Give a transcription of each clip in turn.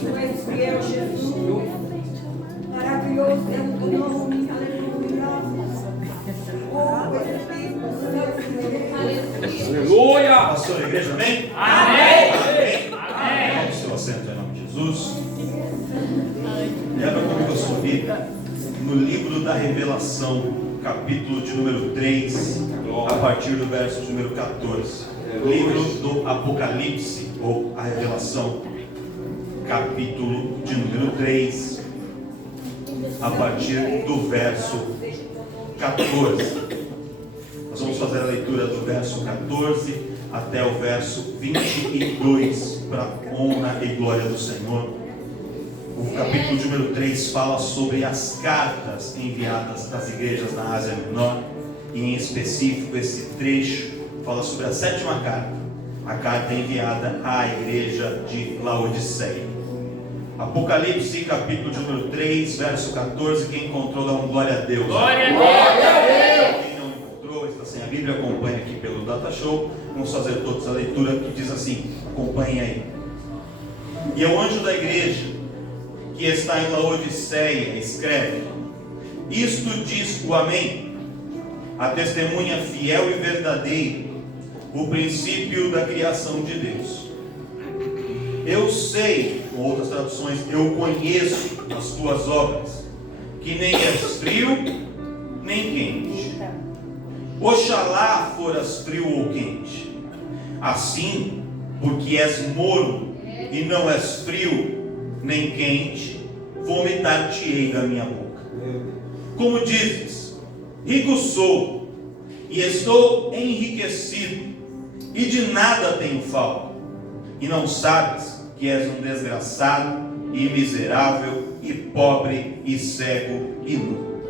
Tu és fiel, Jesus. Maravilhoso é o teu nome. Aleluia. Oh, Espírito Santo. Aleluia. Pastor, a igreja, amém? Amém. Amém. Tome seu assento em nome de Jesus. Lembra comigo a sua Bíblia no livro da Revelação, capítulo de número 3, a partir do verso de número 14. Livro do Apocalipse, ou a Revelação, capítulo de número 3, a partir do verso 14. Nós vamos fazer a leitura do verso 14 até o verso 22, para a honra e glória do Senhor. O capítulo de número 3 fala sobre as cartas enviadas das igrejas na Ásia Menor, e em específico esse trecho fala sobre a 7ª carta, a carta enviada à igreja de Laodiceia. Apocalipse, capítulo de número 3, verso 14. Quem encontrou, dá um glória a Deus. Glória a Deus. Quem não encontrou, está sem a Bíblia, acompanha aqui pelo Data Show. Vamos fazer todos a leitura que diz assim, acompanhe aí. E o anjo da igreja que está em Laodiceia escreve: isto diz o Amém, a testemunha fiel e verdadeira, o princípio da criação de Deus. Eu sei, com outras traduções, eu conheço as tuas obras, que nem és frio, nem quente. Oxalá foras frio ou quente. Assim, porque és morno e não és frio nem quente, vomitar-te-ei da minha boca. Como dizes, rico sou, e estou enriquecido, e de nada tenho falta, e não sabes que és um desgraçado, e miserável, e pobre, e cego, e nu.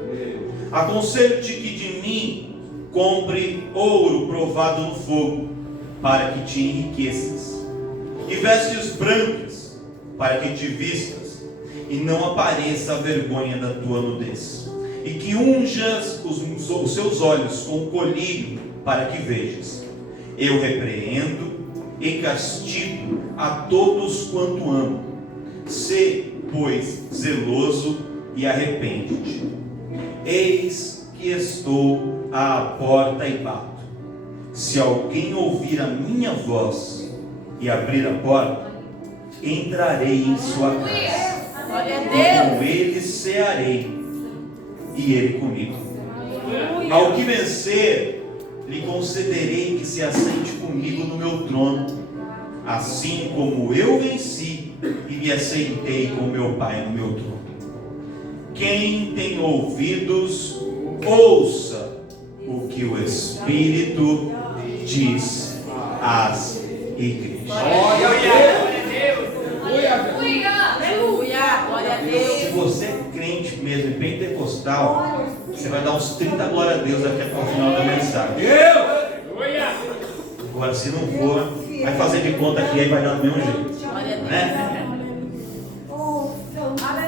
Aconselho-te que de mim compre ouro provado no fogo, para que te enriqueças, e vestes brancas, para que te vistas, e não apareça a vergonha da tua nudez, e que unjas os seus olhos com colírio, para que vejas. Eu repreendo e castigo a todos quanto amo. Sê, pois, zeloso e arrepende-te. Eis que estou à porta e bato. Se alguém ouvir a minha voz e abrir a porta, entrarei em sua casa, e com ele cearei, e ele comigo. Ao que vencer, lhe concederei que se assente comigo no meu trono, assim como eu venci e me assentei com meu Pai no meu trono. Quem tem ouvidos, ouça o que o Espírito diz às igrejas. Se você é crente mesmo, pentecostal, você vai dar uns 30 glória a Deus daqui até o final da mensagem. Agora, se não for, vai fazer de conta que aí vai dar do mesmo jeito, né?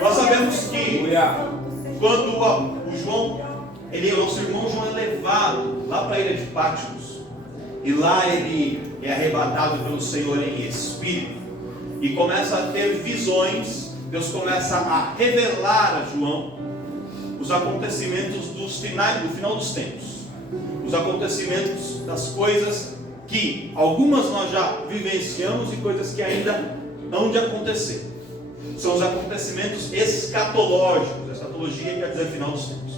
Nós sabemos que quando o João, o nosso irmão João é levado lá para a ilha de Patmos, e lá ele é arrebatado pelo Senhor em espírito, e começa a ter visões. Deus começa a revelar a João os acontecimentos do final dos tempos, os acontecimentos das coisas que algumas nós já vivenciamos e coisas que ainda hão de acontecer. São os acontecimentos escatológicos. Escatologia quer dizer final dos tempos.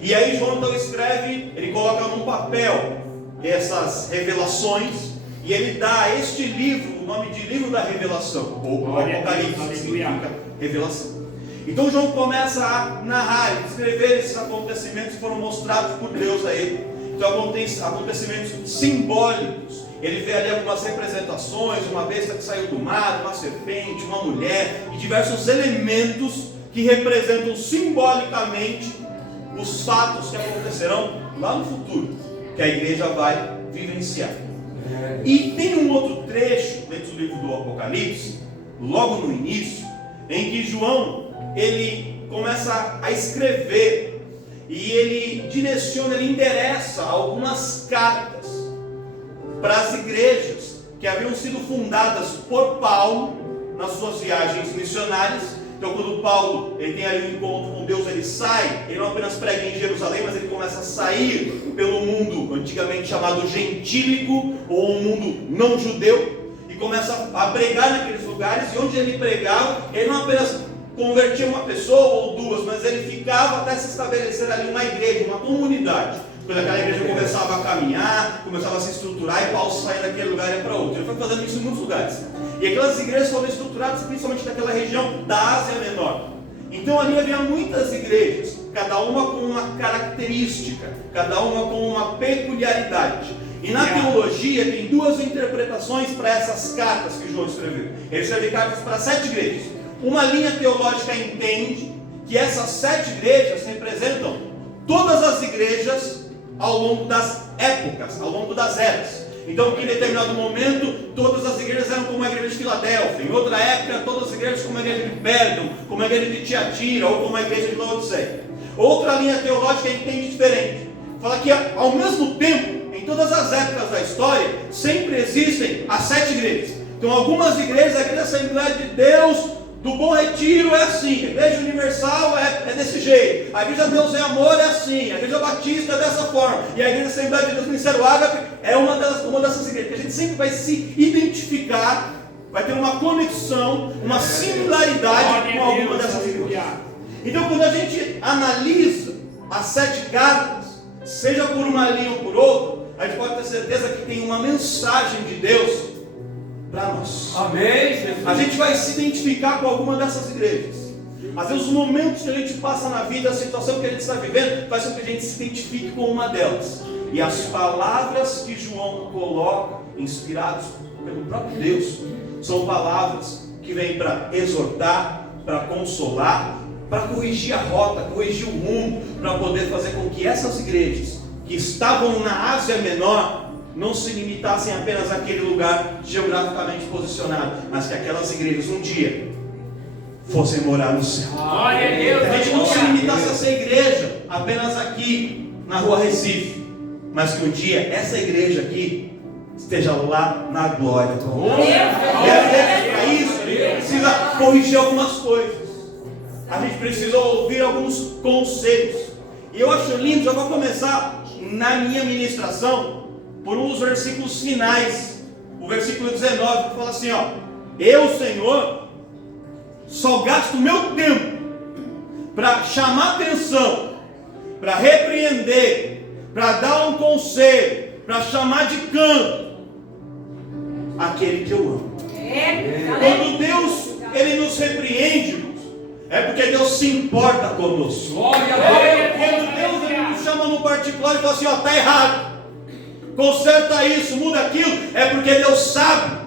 E aí João então escreve, ele coloca num papel essas revelações, e ele dá a este livro o nome de livro da revelação, ou Apocalipse, que significa revelação. Então João começa a narrar e descrever esses acontecimentos que foram mostrados por Deus a ele. Então acontecimentos simbólicos. Ele vê ali algumas representações, uma besta que saiu do mar, uma serpente, uma mulher, e diversos elementos que representam simbolicamente os fatos que acontecerão lá no futuro, que a igreja vai vivenciar. E tem um outro trecho dentro do livro do Apocalipse, logo no início, em que João, ele começa a escrever, e ele direciona, ele endereça algumas cartas para as igrejas que haviam sido fundadas por Paulo nas suas viagens missionárias. Então, quando Paulo ele tem ali um encontro com Deus, ele sai, ele não apenas prega em Jerusalém, mas ele começa a sair pelo mundo antigamente chamado gentílico, ou um mundo não judeu, e começa a pregar naqueles lugares, e onde ele pregava, ele não apenas convertia uma pessoa ou duas, mas ele ficava até se estabelecer ali uma igreja, uma comunidade. Quando aquela igreja começava a caminhar, começava a se estruturar, e Paulo saía daquele lugar e ia para outro. Ele foi fazendo isso em muitos lugares. E aquelas igrejas foram estruturadas principalmente naquela região da Ásia Menor. Então ali havia muitas igrejas, cada uma com uma característica, cada uma com uma peculiaridade. E na teologia tem duas interpretações para essas cartas que João escreveu. Ele escreveu cartas para 7 igrejas. Uma linha teológica entende que essas 7 igrejas representam todas as igrejas ao longo das épocas, ao longo das eras. Então, em determinado momento, todas as igrejas eram como a igreja de Filadélfia. Em outra época, todas as igrejas como a igreja de Pérgamo, como a igreja de Tiatira, ou como a igreja de Laodiceia. Outra linha teológica entende diferente. Fala que, ao mesmo tempo, em todas as épocas da história, sempre existem as 7 igrejas. Então, algumas igrejas, a igreja Assembleia de Deus do Bom Retiro é assim, a Igreja Universal é desse jeito, a Igreja Deus é Amor é assim, a Igreja Batista é dessa forma, e a Igreja Assembleia de Deus Ministério Ágape é uma dessas igrejas, que a gente sempre vai se identificar, vai ter uma conexão, uma similaridade com alguma dessas igrejas. Então, quando a gente analisa as 7 cartas, seja por uma linha ou por outra, a gente pode ter certeza que tem uma mensagem de Deus para nós. Amém, Jesus. A gente vai se identificar com alguma dessas igrejas. Às vezes os momentos que a gente passa na vida, a situação que a gente está vivendo, faz com que a gente se identifique com uma delas. E as palavras que João coloca, inspiradas pelo próprio Deus, são palavras que vêm para exortar, para consolar, para corrigir a rota, corrigir o rumo, para poder fazer com que essas igrejas que estavam na Ásia Menor não se limitassem apenas àquele lugar geograficamente posicionado, mas que aquelas igrejas um dia fossem morar no céu. Glória a Deus. Que a gente não se limitasse a ser igreja apenas aqui na rua Recife, mas que um dia essa igreja aqui esteja lá na glória. E às vezes para isso a gente precisa corrigir algumas coisas, a gente precisa ouvir alguns conselhos. E eu acho lindo, já vou começar na minha ministração por um dos versículos finais, o versículo 19, que fala assim, ó: eu, Senhor, só gasto o meu tempo para chamar atenção, para repreender, para dar um conselho, para chamar de canto aquele que eu amo. Quando Deus ele nos repreende, é porque Deus se importa conosco. Quando Deus ele nos chama no particular e fala assim, ó, está errado, conserta isso, muda aquilo, é porque Deus sabe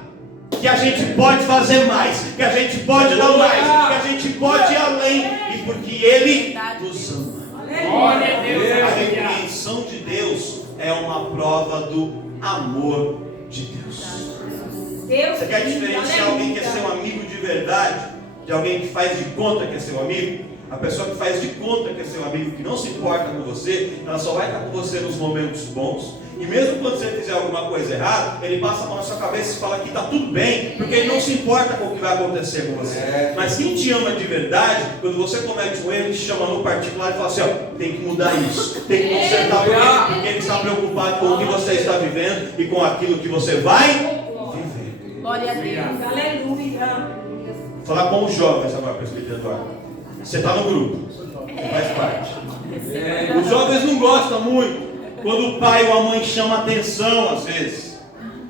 que a gente pode fazer mais, que a gente pode dar mais, que a gente pode ir além, e porque Ele nos ama. Glória a Deus. A repreensão de Deus é uma prova do amor de Deus. Você quer diferenciar alguém que é seu amigo de verdade, de alguém que faz de conta que é seu amigo? A pessoa que faz de conta que é seu amigo, que não se importa com você, ela só vai estar com você nos momentos bons. E mesmo quando você fizer alguma coisa errada, ele passa a mão na sua cabeça e fala que está tudo bem, porque ele não se importa com o que vai acontecer com você. Mas quem te ama de verdade, quando você comete um erro, ele te chama no particular e fala assim, ó, tem que mudar isso, tem que consertar, porque ele está preocupado com o que você está vivendo e com aquilo que você vai viver. Glória a Deus. Aleluia. Vou falar com os jovens agora, presbítero Eduardo. Você está no grupo, você faz parte. Os jovens não gostam muito quando o pai ou a mãe chama atenção, às vezes.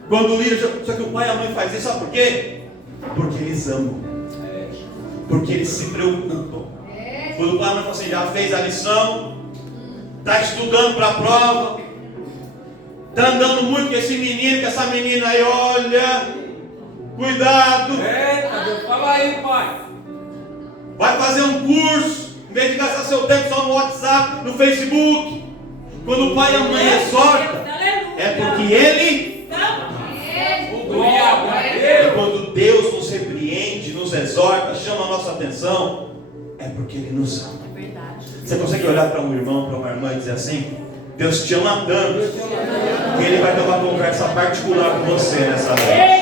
Quando o líder, só que o pai e a mãe fazem isso, sabe por quê? Porque eles amam. Porque eles se preocupam. Quando o pai e a mãe falam assim, já fez a lição, está estudando para a prova, está andando muito com esse menino, com essa menina aí, olha, cuidado. Fala aí, pai. Vai fazer um curso, em vez de gastar seu tempo só no WhatsApp, no Facebook. Quando o pai e a mãe exortam, é porque ele e quando Deus nos repreende, nos exorta, chama a nossa atenção, é porque Ele nos ama. É verdade. Você consegue olhar para um irmão, para uma irmã e dizer assim, Deus te ama tanto, que Ele vai ter uma conversa particular com você nessa noite.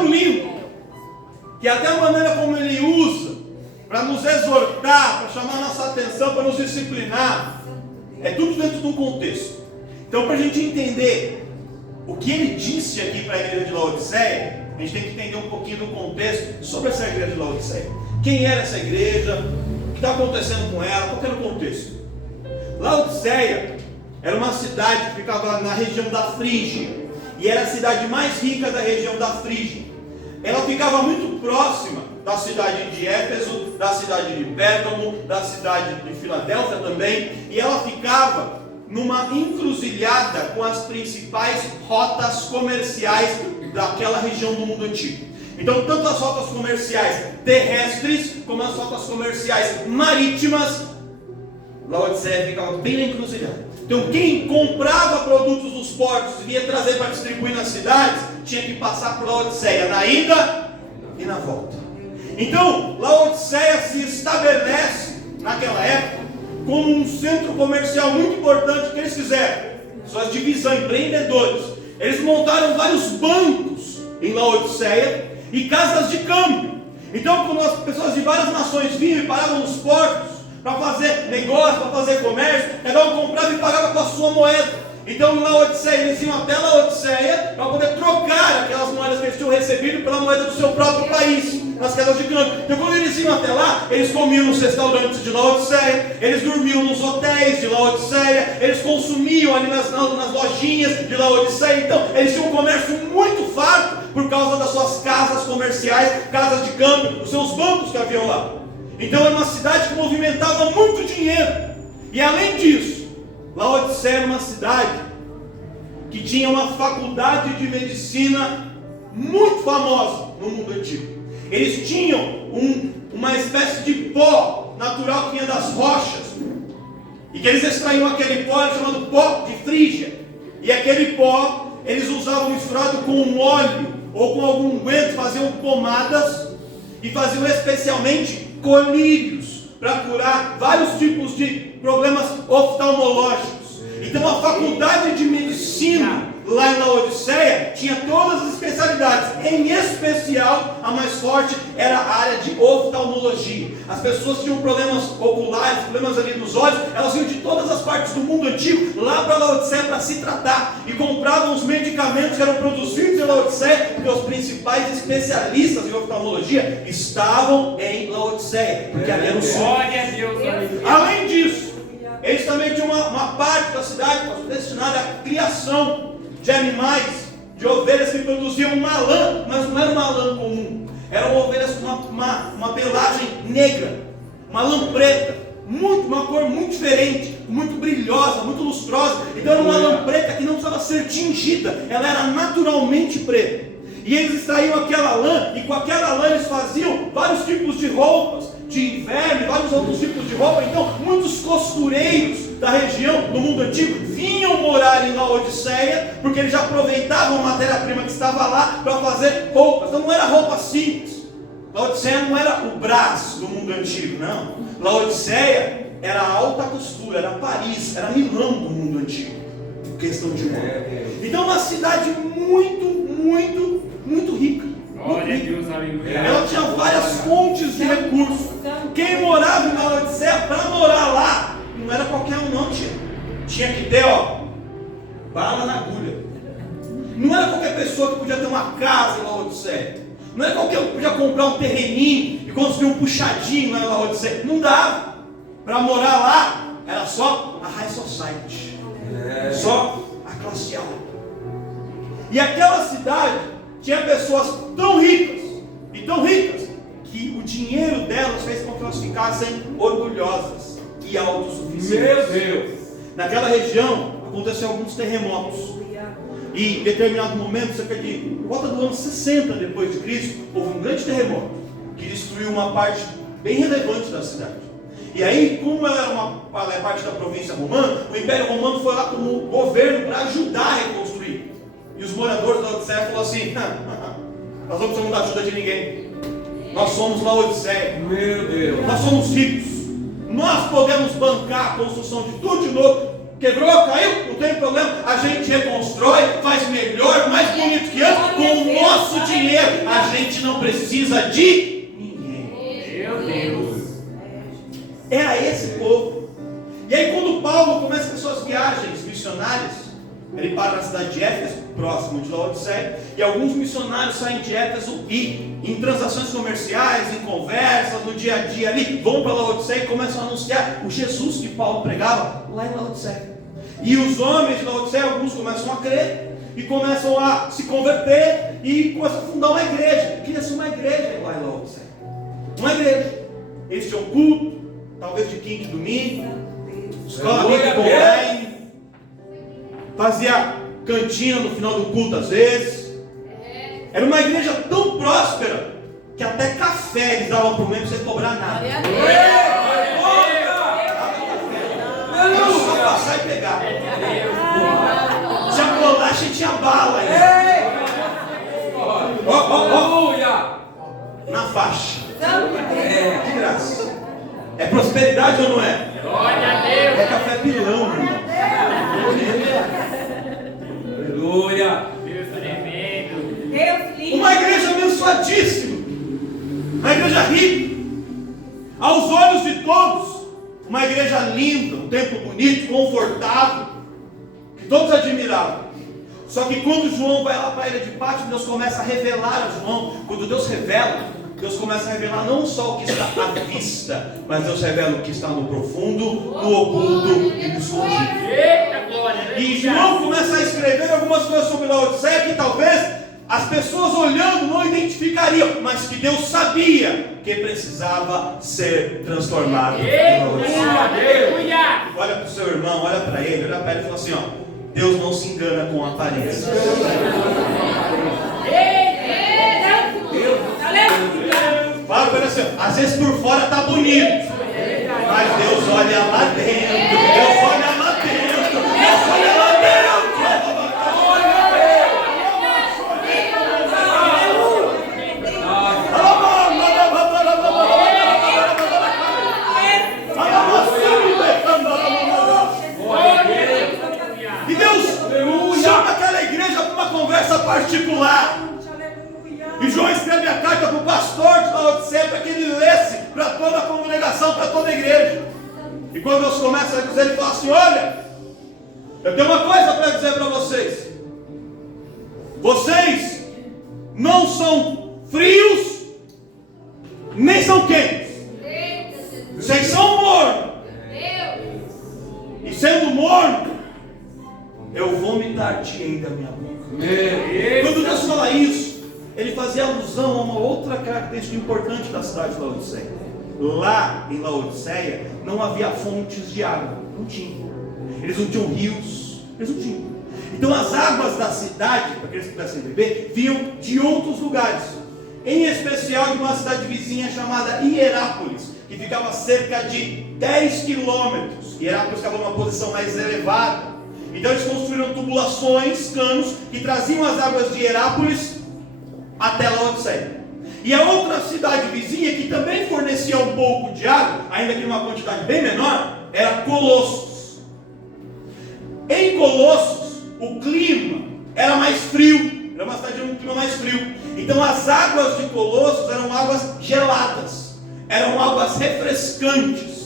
tão lindo, que até a maneira como ele usa para nos exortar, para chamar a nossa atenção, para nos disciplinar, é tudo dentro de um contexto. Então, para a gente entender o que ele disse aqui para a igreja de Laodiceia, a gente tem que entender um pouquinho do contexto sobre essa igreja de Laodiceia. Quem era essa igreja? O que estava acontecendo com ela? Qual era o contexto? Laodiceia era uma cidade que ficava na região da Frígia, e era a cidade mais rica da região da Frígia. Ela ficava muito próxima da cidade de Éfeso, da cidade de Pérgamo, da cidade de Filadélfia também, e ela ficava numa encruzilhada com as principais rotas comerciais daquela região do mundo antigo. Então, tanto as rotas comerciais terrestres, como as rotas comerciais marítimas, Laodiceia ficava bem na encruzilhada. Então, quem comprava produtos dos portos e ia trazer para distribuir nas cidades, tinha que passar por Laodiceia, na ida e na volta. Então, Laodiceia se estabelece, naquela época, como um centro comercial muito importante. Que eles fizeram? Sua divisão, empreendedores. Eles montaram vários bancos em Laodiceia e casas de câmbio. Então, quando as pessoas de várias nações vinham e paravam nos portos para fazer negócio, para fazer comércio, cada um comprava e pagava com a sua moeda. Então, em Laodiceia, eles iam até Laodiceia para poder trocar aquelas moedas que eles tinham recebido pela moeda do seu próprio país, nas casas de câmbio. Então, quando eles iam até lá, eles comiam nos restaurantes de Laodiceia, eles dormiam nos hotéis de Laodiceia, eles consumiam ali nas lojinhas de Laodiceia. Então, eles tinham um comércio muito farto por causa das suas casas comerciais, casas de câmbio, os seus bancos que haviam lá. Então, era uma cidade que movimentava muito dinheiro. E além disso, Laodiceia era uma cidade que tinha uma faculdade de medicina muito famosa no mundo antigo. Eles tinham uma espécie de pó natural que vinha das rochas, e que eles extraíam aquele pó, era chamado pó de Frígia, e aquele pó eles usavam misturado com um óleo ou com algum unguento, faziam pomadas e faziam especialmente colírios para curar vários tipos de problemas oftalmológicos. Então, a faculdade de medicina lá em Laodiceia tinha todas as especialidades. Em especial, a mais forte era a área de oftalmologia. As pessoas que tinham problemas oculares, problemas ali nos olhos, elas iam de todas as partes do mundo antigo lá para Laodiceia para se tratar, e compravam os medicamentos que eram produzidos em Laodiceia, porque os principais especialistas em oftalmologia estavam em Laodiceia, porque ali era o sul. Glória a Deus, aleluia. Além disso, eles também tinham uma parte da cidade destinada à criação de animais, de ovelhas que produziam uma lã, mas não era uma lã comum. Eram ovelhas com uma pelagem negra, uma lã preta, uma cor muito diferente, muito brilhosa, muito lustrosa. Então era uma lã preta que não precisava ser tingida, ela era naturalmente preta. E eles extraíam aquela lã, e com aquela lã eles faziam vários tipos de roupas de inverno, e vários outros tipos de roupa. Então muitos costureiros da região, do mundo antigo, vinham morar em Laodiceia, porque eles já aproveitavam a matéria-prima que estava lá para fazer roupas. Então não era roupa simples. Laodiceia não era o Brás do mundo antigo, não. Laodiceia era a alta costura, era Paris, era Milão do mundo antigo, questão de moda. Então uma cidade muito rica. Glória a Deus, aleluia. Ela tinha várias fontes de recursos. Quem morava em Laodiceia, para morar lá, não era qualquer um não, tinha que ter, bala na agulha. Não era qualquer pessoa que podia ter uma casa em Laodiceia. Não era qualquer um que podia comprar um terreninho e construir um puxadinho lá em Laodiceia. Não dava. Para morar lá, era só a high society, só a classe alta. E aquela cidade tinha pessoas tão ricas, que o dinheiro delas fez com que elas ficassem orgulhosas e autossuficientes. Meu Deus! Naquela região aconteceram alguns terremotos, e em determinado momento, cerca de volta do ano 60 depois de Cristo, houve um grande terremoto que destruiu uma parte bem relevante da cidade. E aí, como ela era parte da província romana, o Império Romano foi lá como governo para ajudar a reconstruir. E os moradores da Laodiceia falaram assim: nós não precisamos da ajuda de ninguém. Nós somos Laodiceia. Meu Deus! Nós somos ricos. Nós podemos bancar a construção de tudo de novo. Quebrou, caiu, não tem problema. A gente reconstrói, faz melhor, mais bonito que antes, com o nosso dinheiro. A gente não precisa de ninguém. Meu Deus. Era esse povo. E aí quando Paulo começa com suas viagens missionárias, ele para na cidade de Éfeso, próximo de Laodiceia, e alguns missionários saem de Éfeso e em transações comerciais, em conversas, no dia a dia ali, vão para Laodiceia e começam a anunciar o Jesus que Paulo pregava lá em Laodiceia. E os homens de Laodiceia, alguns começam a crer e começam a se converter e começam a fundar uma igreja. Cria-se uma igreja lá em Laodiceia. Uma igreja. Eles tinham culto, talvez de quinta e domingo, escola bíblica online, fazia cantina no final do culto às vezes. Era uma igreja tão próspera que até café eles davam para o membro sem cobrar nada. Era só passar e pegar. Tinha bolacha e tinha bala. Na faixa. De graça. É prosperidade ou não é? Glória a Deus. É café pilão, irmão. Aleluia. Deus tremendo. Deus lindo. Uma igreja abençoadíssima. Uma igreja rica. Aos olhos de todos. Uma igreja linda, um templo bonito, confortável, que todos admiravam. Só que quando João vai lá para a ilha de Pátio, Deus começa a revelar a João. Quando Deus revela, Deus começa a revelar não só o que está à vista, mas Deus revela o que está no profundo, no oculto e no escondido. Eita glória. E João começa a escrever algumas coisas sobre Laodiceia que talvez as pessoas olhando não identificariam, mas que Deus sabia que precisava ser transformado em Laodiceia. Aleluia. Olha para o seu irmão, olha para ele e fala assim, ó, Deus não se engana com aparências. Fala para ele assim, ó, às vezes por fora está bonito, mas Deus olha lá dentro. Deus olha lá dentro. Deus olha lá dentro. E Deus chama aquela igreja para uma conversa particular. E João escreve a carta para o pastor de Laodiceia para que ele lesse para toda a congregação, para toda a igreja. E quando Deus começa a dizer, ele fala assim, olha, eu tenho uma coisa para dizer para vocês. Vocês não são frios, nem são quentes. Vocês são mornos. E sendo morno, eu vomitar-te-ei da minha boca. Quando Deus fala isso, ele fazia alusão a uma outra característica importante da cidade de Laodiceia. Lá em Laodiceia não havia fontes de água, não tinha. Eles não tinham rios, eles não tinham. Então as águas da cidade, para que eles pudessem beber, vinham de outros lugares. Em especial de uma cidade vizinha chamada Hierápolis, que ficava a cerca de 10 quilômetros. Hierápolis ficava numa posição mais elevada. Então eles construíram tubulações, canos, que traziam as águas de Hierápolis até Laodiceia. E a outra cidade vizinha que também fornecia um pouco de água, ainda que numa quantidade bem menor, era Colossos. Em Colossos, o clima era mais frio, era uma cidade de um clima mais frio. Então as águas de Colossos eram águas geladas, eram águas refrescantes.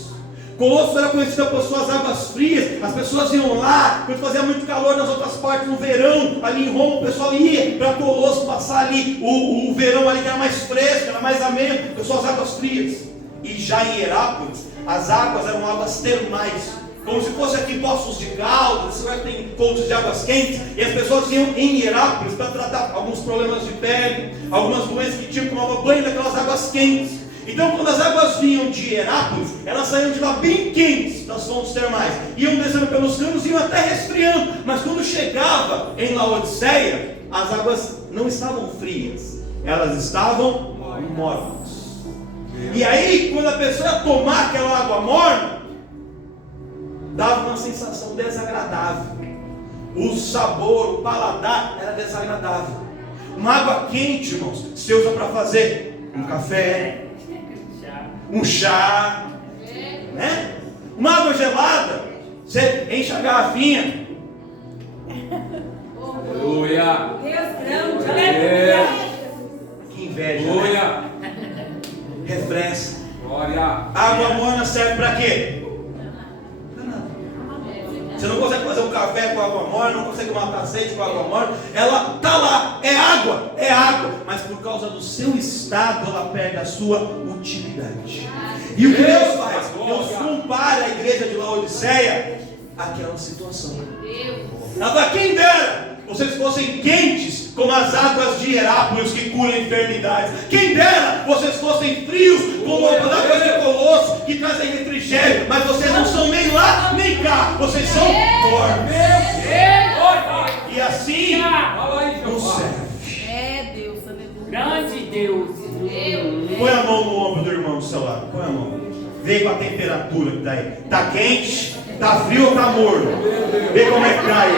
Colossos era conhecida por suas águas frias. As pessoas iam lá, quando fazia muito calor nas outras partes, no verão, ali em Roma, o pessoal ia para Colossos passar ali o verão ali, que era mais fresco, era mais ameno, com suas águas frias. E já em Hierápolis, as águas eram águas termais, como se fosse aqui Poços de Caldas, esse lugar que tem fontes de águas quentes, e as pessoas iam em Hierápolis para tratar alguns problemas de pele, algumas doenças que tinham que tomar banho daquelas águas quentes. Então quando as águas vinham de Hierápolis, elas saíam de lá bem quentes, das fontes termais, iam descendo pelos canos e iam até resfriando. Mas quando chegava em Laodiceia, as águas não estavam frias, elas estavam mornas. E aí quando a pessoa ia tomar aquela água morna, dava uma sensação desagradável. O sabor, o paladar era desagradável. Uma água quente, irmãos, se usa para fazer um café, um chá, né? Uma água gelada Você enche a garrafinha. Aleluia. Deus grande. Que inveja, né? Aleluia. Refresca. Glória. Água morna serve para quê? Pra nada. Você não consegue fazer um café com água morna, não consegue matar azeite com água morna. Ela está lá, é água. Mas por causa do seu estado, ela perde a sua utilidade. E o que Deus faz? Deus compara a igreja de Laodiceia àquela situação. Ela fala, quem dera vocês fossem quentes como as águas de Herápolis que curam enfermidades. Quem dera vocês fossem frios como as águas de Colosso que trazem refrigério. Mas vocês não são nem lá nem cá. Vocês são mornos. E assim não serve. É Deus, aleluia. Grande Deus. Põe a mão no ombro do irmão do seu lado. Põe a mão. Vê com a temperatura que está aí. Está quente? Está frio ou está morno? Vê como é que está aí.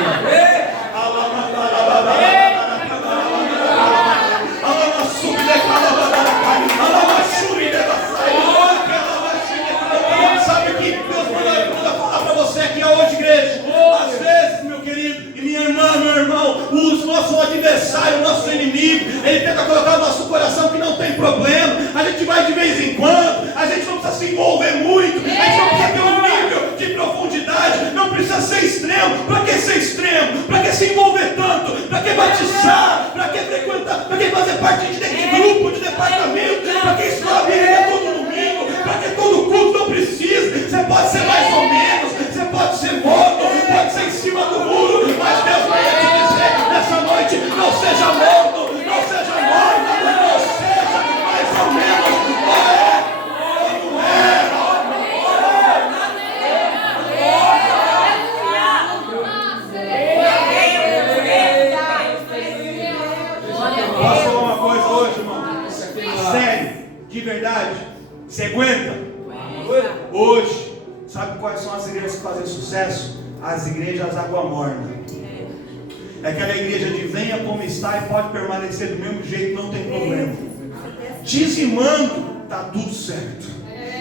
Sabe o que Deus manda falar para você aqui hoje, igreja? Às vezes, meu querido e minha irmã, meu irmão, o nosso adversário, o nosso inimigo, ele tenta colocar no nosso coração que não tem problema. A gente vai de vez em quando, a gente não precisa se envolver muito, a gente não precisa ter um nível de profundidade, não precisa ser extremo. Para que ser extremo? Para que se envolver tanto? Para que batizar? Para que frequentar? Para que fazer parte de grupo, de departamento? Para que escola bíblica todo domingo? Para que todo culto? Não precisa. Você pode ser mais ou menos, você pode ser morto, pode ser em cima do muro, mas Deus vai te dizer nessa noite: não seja morto, não seja morta, não seja mais ou menos. Posso falar uma coisa hoje, irmão? Sério, de verdade. Você aguenta? Hoje, sabe quais são as igrejas que fazem sucesso? As igrejas água morna. É aquela igreja de venha como está e pode permanecer do mesmo jeito, não tem problema. Dizimando, está tudo certo.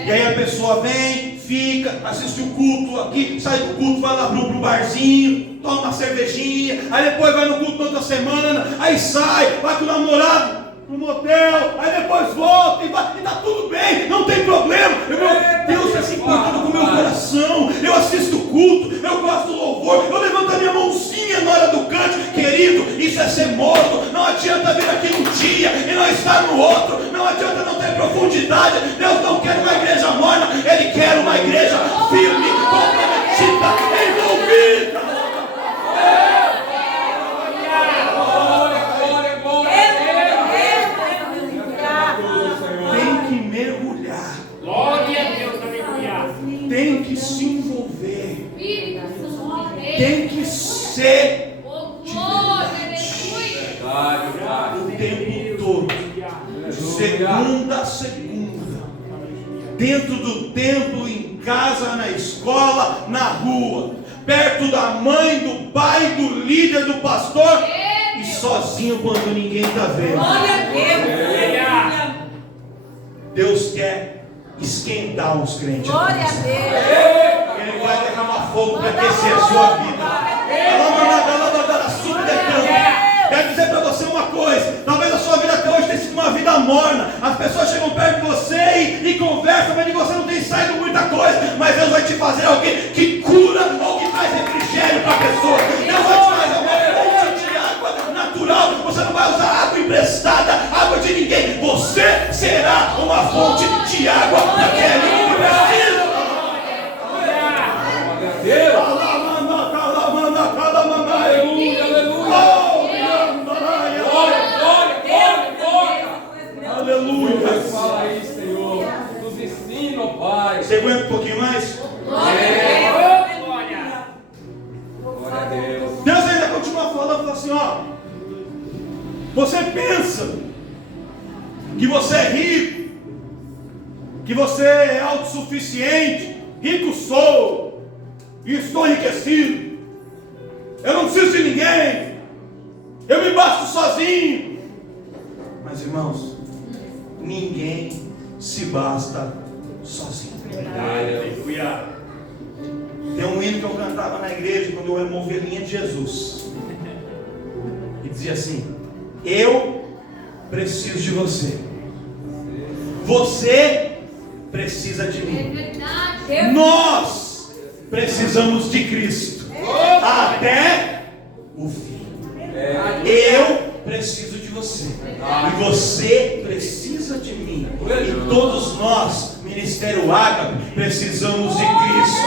E aí a pessoa vem, fica, assiste o culto aqui, sai do culto, vai lá pro barzinho, toma uma cervejinha, aí depois vai no culto outra semana, aí sai, vai com o namorado no motel, aí depois volta e está tudo bem, não tem problema. Deus está se importando com o meu coração. Eu assisto o culto, eu gosto do louvor, eu levanto a minha mãozinha na hora do canto. Querido, isso é ser morto. Não adianta vir aqui num dia e não estar no outro, não adianta não ter profundidade. Deus não quer uma igreja morna, Ele quer uma igreja firme, comprometida, envolvida. Glória a Deus, aleluia. Tem que se envolver. Tem que ser o tempo todo, de segunda a segunda, dentro do templo, em casa, na escola, na rua, perto da mãe, do pai, do líder, do pastor, e sozinho quando ninguém está vendo. Deus quer esquentar os crentes. Glória a Deus. Ele vai derramar fogo para aquecer a sua vida. Quero dizer para você uma coisa: talvez a sua vida até hoje tenha sido uma vida morna. As pessoas chegam perto de você e conversam, mas de você não tem saído muita coisa. Mas Deus vai te fazer alguém que cura ou que traz refrigério para a pessoa. Deus vai te fazer uma fonte de água natural. Você não vai usar água emprestada, água de ninguém. Você será uma fonte de água para aquele que precisa. Aleluia. Fala aí, Senhor. Nos ensina, ó Pai. Você aguenta um pouquinho mais? Glória. Glória a Deus. Deus ainda continua falando, fala assim, ó. Você pensa que você é rico, que você é autossuficiente. Rico sou e estou enriquecido. Eu não preciso de ninguém. Eu me basto sozinho. Mas irmãos, ninguém se basta sozinho. Aleluia. Tem um hino que eu cantava na igreja quando eu era uma ovelhinha de Jesus. E dizia assim: eu preciso de você. Você precisa de mim. Nós precisamos de Cristo até o fim. Eu preciso de você. E você precisa de mim. E todos nós, Ministério Ágape, precisamos de Cristo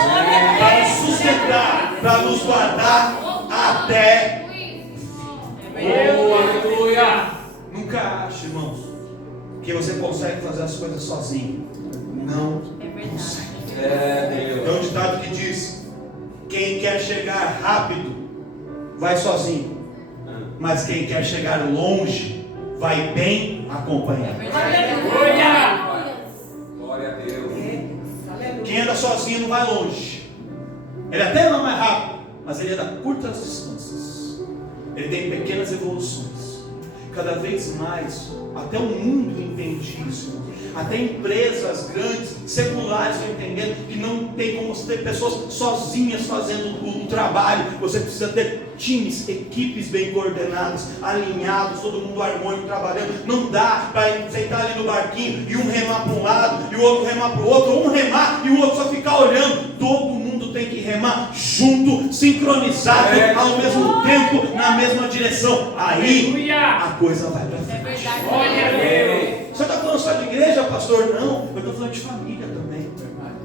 para nos sustentar, para nos guardar até o fim. Aleluia. Nunca ache, irmãos, que você consegue fazer as coisas sozinho. Não consegue. Tem um ditado que diz: quem quer chegar rápido vai sozinho, mas quem quer chegar longe vai bem acompanhado. Aleluia. Glória a Deus. Quem anda sozinho não vai longe. Ele até anda mais rápido, mas ele anda curtas distâncias. Ele tem pequenas evoluções. Cada vez mais, até o mundo entende isso. Até empresas grandes, seculares, estão entendendo que não tem como você ter pessoas sozinhas fazendo o trabalho. Você precisa ter times, equipes bem coordenadas, alinhados, todo mundo harmônico trabalhando. Não dá para sentar ali no barquinho e um remar para um lado e o outro remar para o outro, ou um remar e o outro só ficar olhando. Todo mundo tem que remar junto, sincronizado, ao mesmo tempo, na mesma direção. Aí a coisa vai para frente. Glória a Deus. Você está falando só de igreja, pastor? Não, eu estou falando de família também.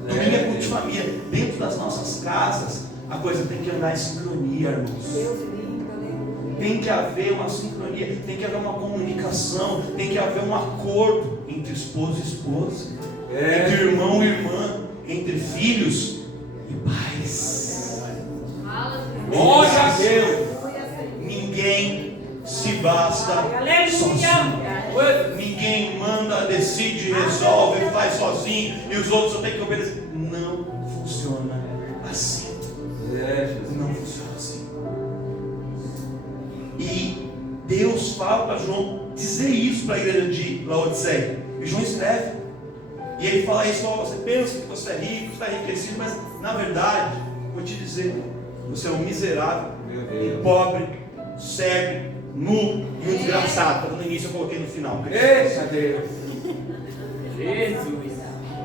Domingo é culto de família. Dentro das nossas casas, a coisa tem que andar em sincronia, irmãos. Tem que haver uma sincronia, tem que haver uma comunicação, tem que haver um acordo entre esposo e esposa, entre irmão e irmã, entre filhos e pais. Glória a Deus. Ninguém se basta sozinho. Ninguém manda, decide, resolve, faz sozinho e os outros só tem que obedecer. Não funciona assim. Não funciona assim. E Deus fala para João dizer isso para a igreja de Laodiceia. E João escreve. E ele fala isso: você pensa que você é rico, está enriquecido, mas na verdade, vou te dizer, você é um miserável, e pobre, cego, nu e um desgraçado. No início eu coloquei no final. Eita Deus. Jesus.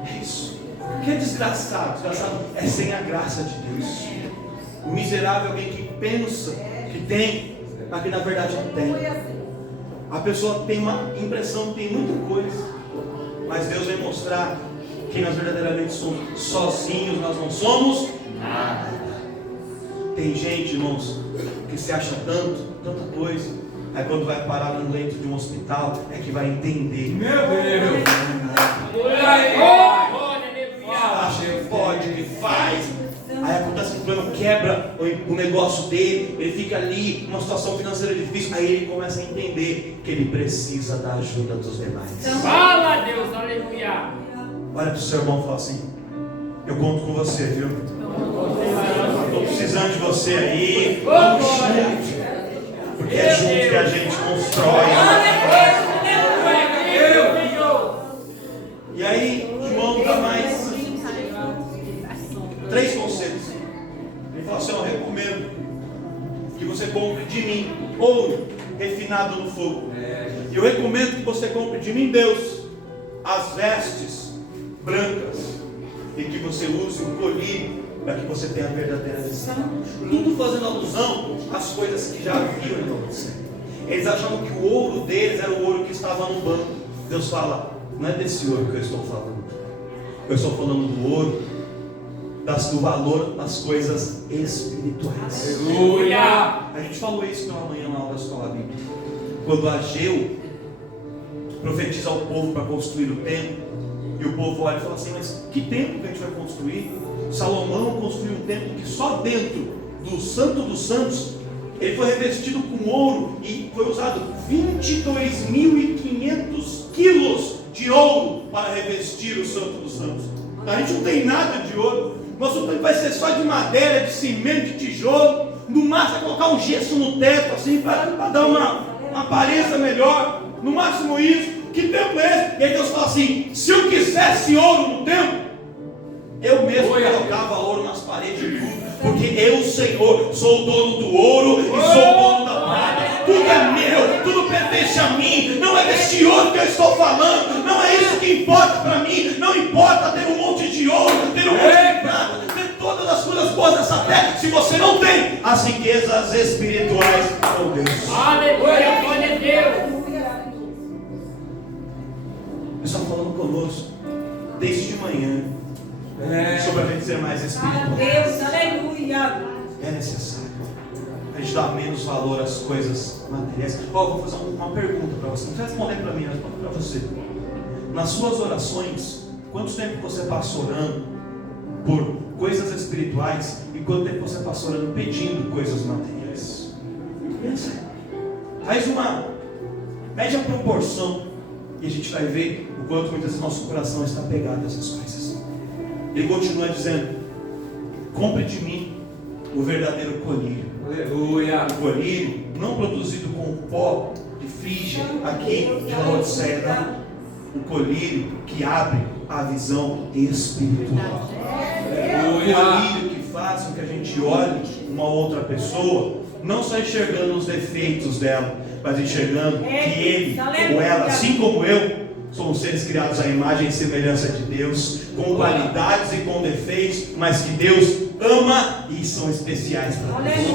É isso. O que é desgraçado? Desgraçado é sem a graça de Deus. O miserável é alguém que pensa que tem, mas que na verdade não tem. A pessoa tem uma impressão que tem muita coisa, mas Deus vai mostrar que nós verdadeiramente somos. Sozinhos nós não somos nada. Tem gente, irmãos, que se acha tanta coisa, aí quando vai parar no leito de um hospital é que vai entender. Meu Deus. Acha que pode, que faz. Aí acontece um problema, quebra o negócio dele, ele fica ali numa situação financeira difícil, aí ele começa a entender que ele precisa da ajuda dos demais. Fala a Deus, aleluia. Olha para o seu irmão e fala assim: eu conto com você, viu? Estou precisando de você aí. Vamos junto. Porque é junto que a gente constrói. E aí, João dá mais 3 conselhos. Ele fala assim: eu recomendo que você compre de mim ouro refinado no fogo. E eu recomendo que você compre de mim, Deus, as vestes brancas, e que você use um colírio para que você tenha a verdadeira visão. Tudo fazendo alusão às coisas que já haviam em Laodiceia. Eles achavam que o ouro deles era o ouro que estava no banco. Deus fala: não é desse ouro que eu estou falando. Eu estou falando do ouro, do valor das coisas espirituais. Aleluia. A gente falou isso pela manhã na aula da escola bíblica. Quando Ageu profetiza ao povo para construir o templo, e o povo olha e fala assim: mas que templo que a gente vai construir? Salomão construiu um templo que só dentro do Santo dos Santos ele foi revestido com ouro, e foi usado 22.500 quilos de ouro para revestir o Santo dos Santos. A gente não tem nada de ouro. Nosso templo vai ser só de madeira, de cimento, de tijolo. No máximo é colocar um gesso no teto assim para dar uma aparência melhor. No máximo isso. Que templo é esse? E aí Deus fala assim: se eu quisesse ouro no templo, eu mesmo colocava ouro nas paredes de tudo. eu, Senhor, sou o dono do ouro e sou o dono da prata. Tudo é meu, tudo pertence a mim. Não é desse ouro que eu estou falando. Não é isso que importa para mim. Não importa ter um monte de ouro, ter um monte de prata, ter todas as coisas boas dessa terra, se você não tem as riquezas espirituais com Deus. Aleluia, glória a Deus. Ele está falando conosco desde de manhã sobre a gente ser mais espiritual. Deus, aleluia. É necessário a gente dar menos valor às coisas materiais. Vou fazer uma pergunta para você. Não precisa responder para mim, responde para você. Nas suas orações, quanto tempo você passa orando por coisas espirituais e quanto tempo você passa orando pedindo coisas materiais? Pensa. Faz uma média proporção e a gente vai ver o quanto muitas vezes nosso coração está pegado a essas coisas. Ele continua dizendo: compre de mim o verdadeiro colírio. Aleluia. O colírio não produzido com pó de Frígia aqui de Laodiceia, não. O colírio que abre a visão espiritual. O colírio que faz com que a gente olhe uma outra pessoa, não só enxergando os defeitos dela, mas enxergando que ele ou ela, assim como eu, somos seres criados à imagem e semelhança de Deus, com qualidades e com defeitos, mas que Deus ama e são especiais para Deus.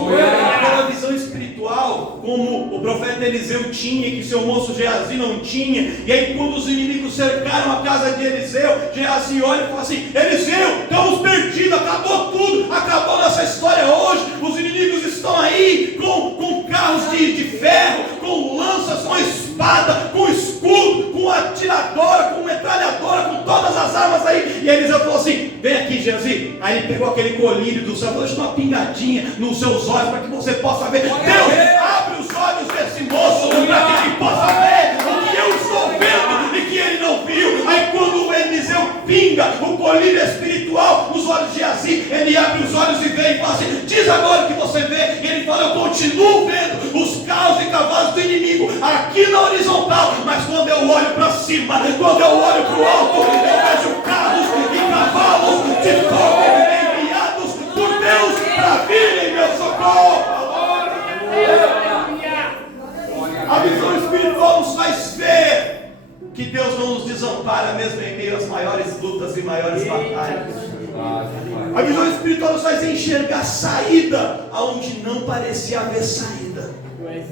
Aquela visão espiritual, como o profeta Eliseu tinha, que seu moço Geazi não tinha. E aí quando os inimigos cercaram a casa de Eliseu, Geazi olha e fala assim: Eliseu, estamos perdidos, acabou tudo, acabou nossa história hoje. Os inimigos estão aí com carros de ferro, com lanças, com espada, com escudo, com atiradora, com metralhadora, com todas as armas aí. E Eliseu falou assim: vem aqui, Geazi. Aí ele pegou aquele colírio do céu, deixa uma pingadinha nos seus olhos para que você possa ver. Deus, abre os olhos desse moço para que ele possa ver o que eu estou vendo e que ele não viu. Aí quando o Eliseu pinga o colírio espiritual nos olhos de Geazi, ele abre os olhos e vê e fala assim: diz agora o que você vê. E ele fala: eu continuo vendo os carros e cavalos do inimigo aqui na horizontal, mas quando eu olho para cima, quando eu olho para o alto, eu vejo carros e cavalos de fogo enviados por Deus para vir em meu socorro. A visão espiritual nos faz ver que Deus não nos desampara mesmo em meio às maiores lutas e maiores batalhas. A visão espiritual nos faz enxergar saída aonde não parecia haver saída.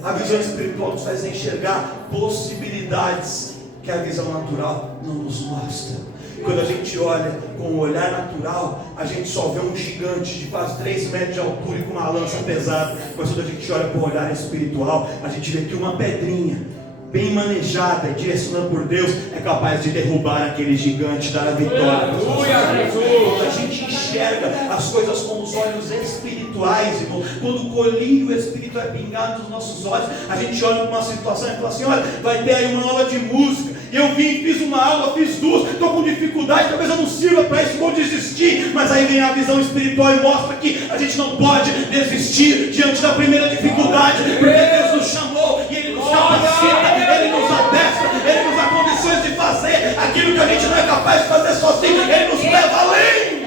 A visão espiritual nos faz enxergar possibilidades que a visão natural não nos mostra. Quando a gente olha com o olhar natural, a gente só vê um gigante de quase 3 metros de altura e com uma lança pesada. Mas quando a gente olha com o olhar espiritual, a gente vê que uma pedrinha bem manejada e direcionada por Deus é capaz de derrubar aquele gigante, dar a vitória. Quando a gente enxerga as coisas com os olhos espirituais, irmão, quando o colírio espiritual é pingado nos nossos olhos, a gente olha para uma situação e fala assim: olha, vai ter aí uma aula de música, eu vim, fiz uma aula, fiz 2, estou com dificuldade, talvez eu não sirva para isso, vou desistir. Mas aí vem a visão espiritual e mostra que a gente não pode desistir diante da primeira dificuldade, porque Deus nos chamou e Ele nos capacita, Ele nos adestra, Ele nos dá condições de fazer aquilo que a gente não é capaz de fazer sozinho. Ele nos leva além.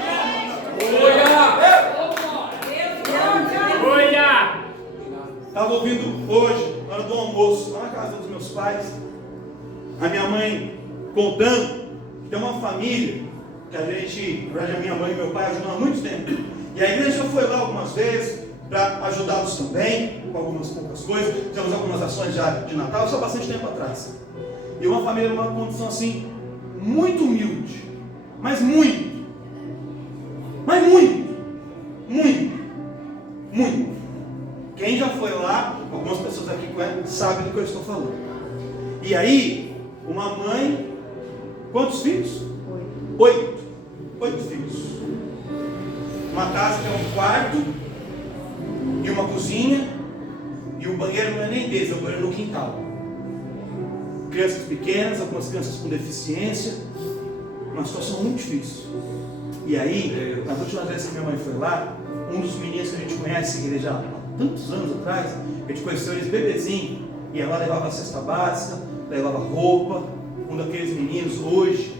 Estava ouvindo hoje, na hora do almoço, lá na casa dos meus pais, a minha mãe contando que tem uma família que a gente, na verdade a minha mãe e meu pai ajudam há muito tempo. E a igreja já foi lá algumas vezes para ajudá-los também, com algumas poucas coisas. Fizemos algumas ações já de Natal, isso há bastante tempo atrás. E uma família numa condição assim, muito humilde, mas muito, muito. Quem já foi lá, algumas pessoas aqui sabem do que eu estou falando. E aí, uma mãe, quantos filhos? 8 filhos. Uma casa que é um quarto e uma cozinha, e o banheiro não é nem deles, é o banheiro no quintal. Crianças pequenas, algumas crianças com deficiência, uma situação muito difícil. E aí, nas últimas vezes que minha mãe foi lá, um dos meninos que a gente conhece, que ele já há tantos anos atrás, a gente conheceu eles bebezinho, e ela levava a cesta básica, levava roupa. Um daqueles meninos hoje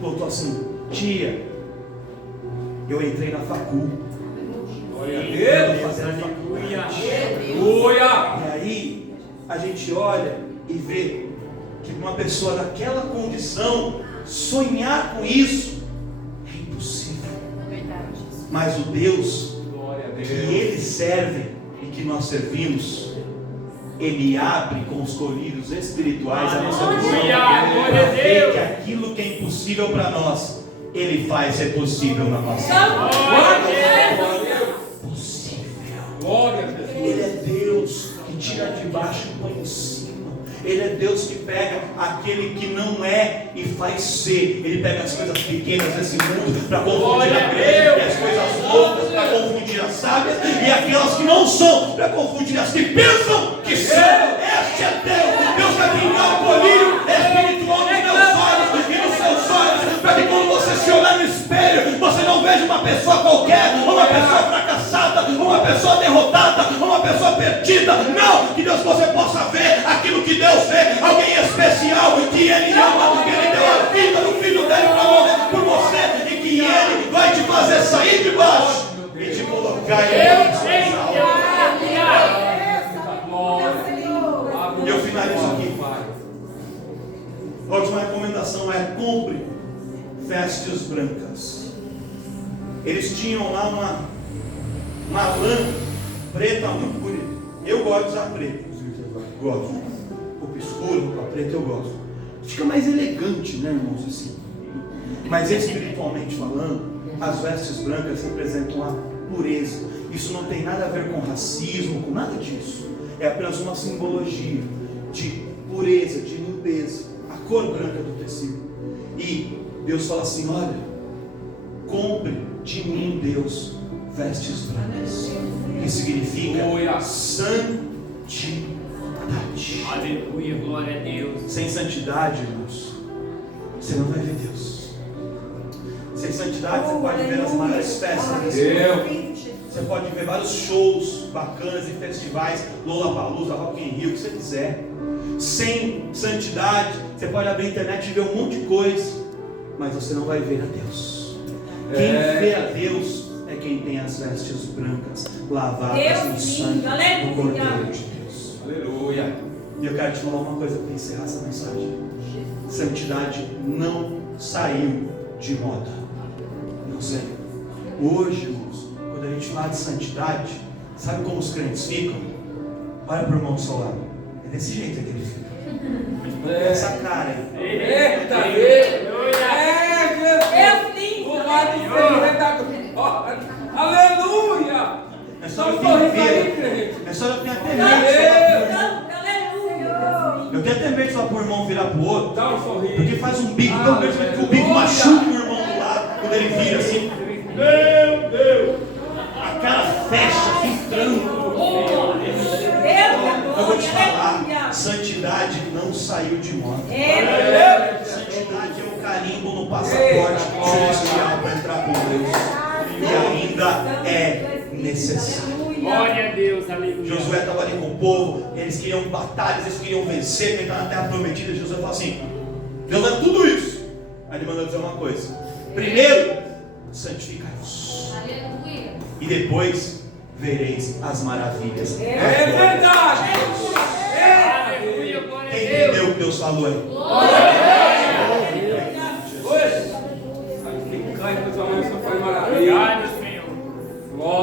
voltou assim: tia, eu entrei na facul. Glória a Deus. Aleluia. E aí, a gente olha e vê que uma pessoa daquela condição, sonhar com isso é impossível. Mas o Deus Glória a que Deus. Ele serve e que nós servimos, Ele abre com os colírios espirituais a nossa visão, Glória a para ver Deus. que aquilo que é impossível para nós, Ele faz ser possível na nossa vida. Glória Possível. a Deus. Ele é Deus que tira de baixo e põe em cima. Ele é Deus que pega aquele que não é e faz ser. Ele pega as coisas pequenas desse mundo para confundir a grande, e as coisas loucas para confundir as sábias, e aquelas que não são para confundir as que pensam que são. Este é Deus. Deus vai brincar o colírio espiritual nos meus olhos e nos seus olhos, para que quando você se olhar no espelho, você não veja uma pessoa qualquer, uma pessoa fracassada, uma pessoa derrotada, uma pessoa perdida. Não, que Deus, você possa ver aquilo que Deus vê, alguém especial, que Ele ama, que Ele deu a vida do Filho dele para morrer por você, e que Ele vai te fazer sair de baixo e te colocar em posições altas. E eu finalizo aqui. A última recomendação é: compre vestes brancas. Eles tinham lá uma lã preta muito bonita. Eu gosto de usar preto, gosto. Roupa escura, roupa preta, eu gosto. Fica mais elegante, né, irmãos? Assim. Mas espiritualmente falando, as vestes brancas representam a pureza. Isso não tem nada a ver com racismo, com nada disso. É apenas uma simbologia de pureza, de limpeza. A cor branca do tecido. E Deus fala assim: olha, compre de mim, Deus, vestes brancas, que significa santidade. Aleluia, glória a Deus. Sem santidade, irmãos, você não vai ver Deus. Sem santidade, você pode ver as maiores festas desse mundo. Você pode ver vários shows bacanas e festivais, Lollapalooza, Rock in Rio, o que você quiser. Sem santidade, você pode abrir a internet e ver um monte de coisa, mas você não vai ver a Deus. Quem vê a Deus é quem tem as vestes brancas, lavadas no sangue do Cordeiro de Deus. Aleluia. E eu quero te falar uma coisa para encerrar essa mensagem. Santidade não saiu de moda. Não sei. Hoje, irmãos, quando a gente fala de santidade, sabe como os crentes ficam? Olha para o irmão do seu lado. É desse jeito que ele fica. Essa cara aí. Eita, aleluia! É só eu tenho medo. É só eu tenho até medo. Eu tenho até medo de falar para o irmão virar para o outro. Dá um sorriso. Porque faz um bico tão grande que o bico machuca o irmão do lado. Quando ele vira assim. Meu Deus! A cara fecha assim, tranco. Eu vou te falar, santidade não saiu de moda. Santidade é o carimbo no passaporte celestial para entrar com Deus. E ainda é necessário. Glória a Deus, aleluia. Josué estava ali com o povo, eles queriam batalhas, eles queriam vencer, querer entrar na terra prometida. Josué falou assim: Deus é tudo isso. Aí ele mandou dizer uma coisa: primeiro, santificai-vos. E depois vereis as maravilhas. É verdade. Aleluia, glória a Quem Deus. entendeu o que Deus falou aí? Hoje. Santificai-vos, a mão foi maravilha.